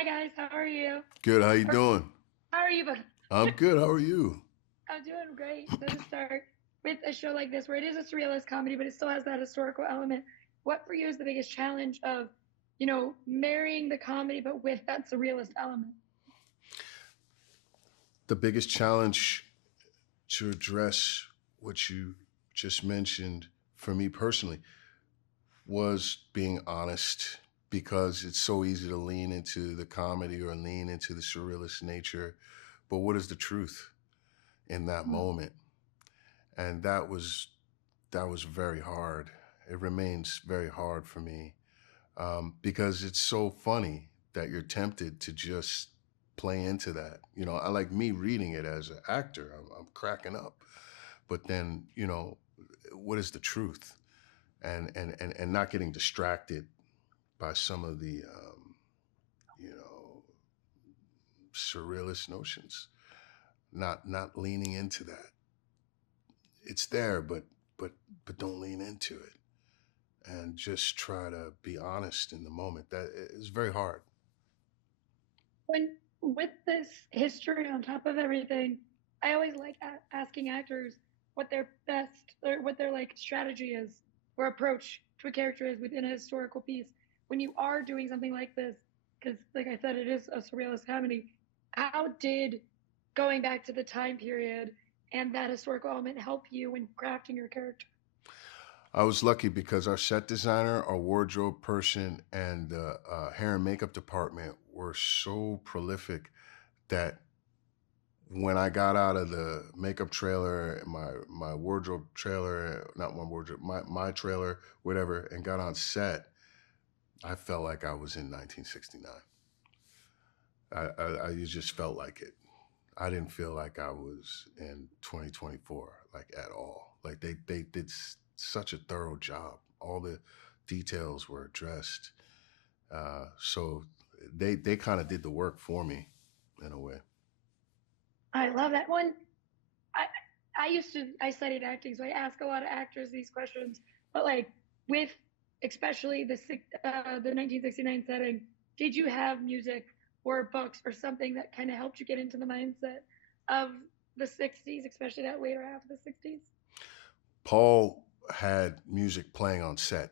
Hi guys, how are you? Good. How you First, doing? how are you both? I'm good. How are you? I'm doing great. So to start with a show like this, where it is a surrealist comedy, but it still has that historical element, what for you is the biggest challenge of, marrying the comedy but with that surrealist element? The biggest challenge to address what you just mentioned for me personally was being honest because it's so easy to lean into the comedy or lean into the surrealist nature. But what is the truth in that Hmm. moment? And that was very hard. It remains very hard for me because it's so funny that you're tempted to just play into that. I like me reading it as an actor. I'm cracking up, but then what is the truth? And not getting distracted by some of the you know surrealist notions. Not leaning into that. It's there, but don't lean into it, and just try to be honest in the moment. That is very hard. When with this history on top of everything, I always like asking actors what their best or what their like strategy is or approach to a character is within a historical piece. When you are doing something like this, because like I said, it is a surrealist comedy. How did going back to the time period and that historical element help you when crafting your character? I was lucky because our set designer, our wardrobe person, and the hair and makeup department were so prolific that when I got out of the makeup trailer, my wardrobe trailer, not my wardrobe, my trailer, whatever, and got on set, I felt like I was in 1969. I just felt like it. I didn't feel like I was in 2024, like at all. Like they did such a thorough job. All the details were addressed. So they kind of did the work for me in a way. I love that one. I I studied acting, so I ask a lot of actors these questions. But like with especially the 1969 setting, did you have music or books or something that kind of helped you get into the mindset of the 60s, especially that later half of the 60s? Paul had music playing on set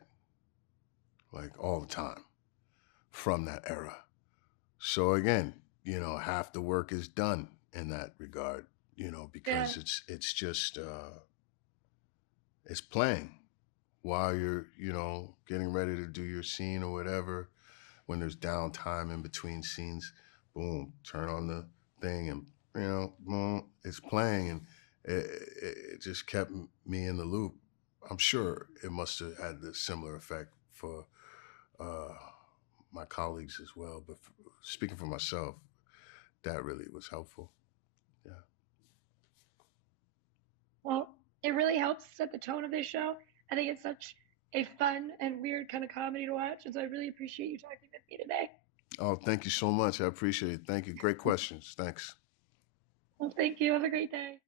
like all the time from that era. So again, half the work is done in that regard, Yeah, because it's just it's playing while you're, getting ready to do your scene or whatever. When there's downtime in between scenes, boom, turn on the thing and boom, it's playing, and it just kept me in the loop. I'm sure it must have had the similar effect for uh, my colleagues as well. But speaking for myself, that really was helpful. Yeah. well, it really helps set the tone of this show. I think it's such a fun and weird kind of comedy to watch, and so I really appreciate you talking with me today. Oh, thank you so much. I appreciate it. Thank you. Great questions. Thanks. Well, thank you. Have a great day.